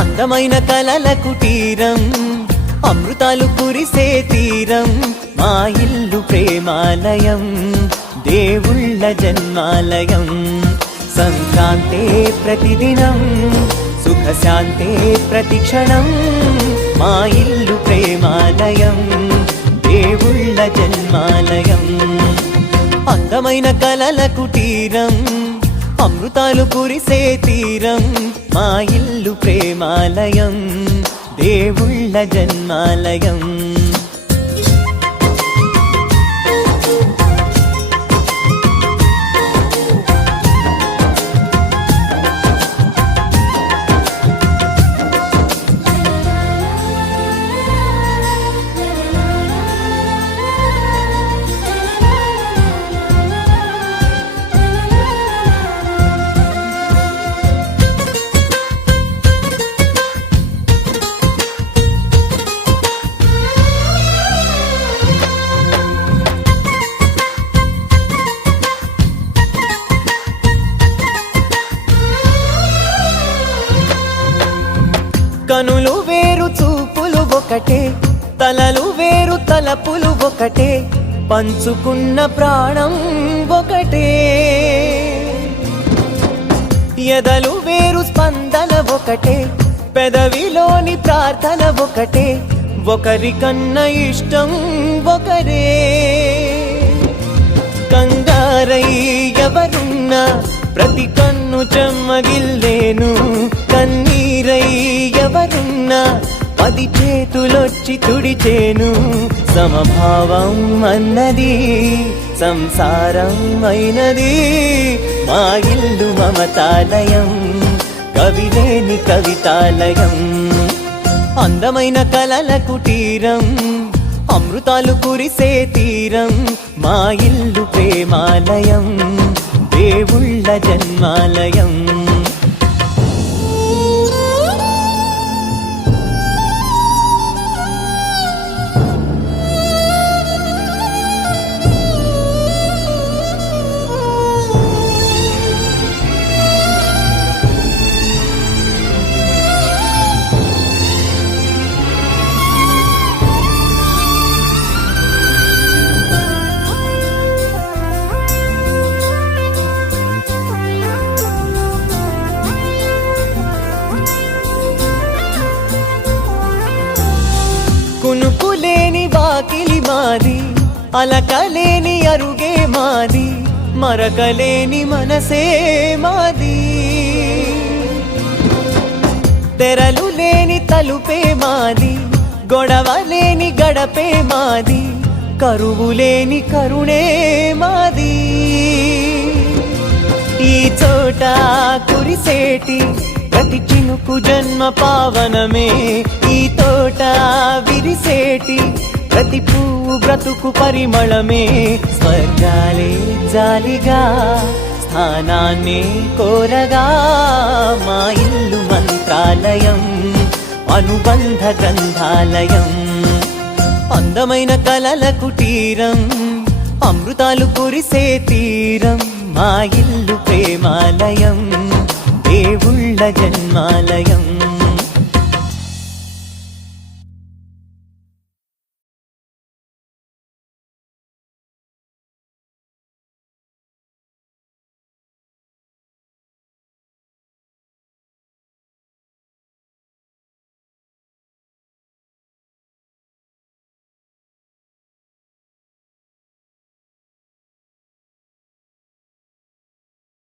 అందమైన కలల కుటీరం, అమృతాలు కురిసే తీరం, మా ఇల్లు ప్రేమాలయం, దేవుళ్ళ జన్మాలయం. సంక్రాంతే ప్రతిదినం, సుఖశాంతే ప్రతిక్షణం, మా ఇల్లు ప్రేమాలయం, దేవుళ్ళ జన్మాలయం. అందమైన కలల కుటీరం, అమృతాలు కురిసే తీరం, మా ఇల్లు ప్రేమాలయం, దేవుళ్ళ జన్మాలయం. కనులు వేరు చూపులు ఒకటే, తలలు వేరు తలపులు ఒకటే, పంచుకున్న ప్రాణం ఒకటే. ఎదలు వేరు స్పందన ఒకటే, పెదవిలోని ప్రార్థన ఒకటే, ఒకరికన్నా ఇష్టం ఒకరే. కంగారై ఎవరున్నా ప్రతి కన్ను చెమ్మగిల్లేను, కన్నీరై ఎవరున్నా 10 చేతులొచ్చి తుడిచేను. సమభావం అన్నది సంసారం అయినది, మా ఇల్లు మమతాలయం, కవిలేని కవితాలయం. అందమైన కలల కుటీరం, అమృతాలు కురిసే తీరం, మా ఇల్లు ప్రేమాలయం, దేవుళ్ళ జన్మాలయం. కునుకులేని వాకిలి మాది, అలకలేని అరుగే మాది, మరకలేని మనసే మాది. తెరలు లేని తలుపే మాది, గొడవ లేని గడపే మాది, కరువు లేని కరుణే మాది. ఈ చోట కురిసేటి ప్రతి చినుకు జన్మ పావనమే, ఈ తోట విరిసేటి ప్రతి పువ్వు బ్రతుకు పరిమళమే. స్వర్గాలే జాలిగా స్థానాన్ని కోరగా, మా ఇల్లు మంత్రాలయం, అనుబంధ గ్రంథాలయం. అందమైన కలల కుటీరం, అమృతాలు కురిసే తీరం, మా ఇల్లు ప్రేమాలయం, దేవుళ్ళ జన్మాలయం.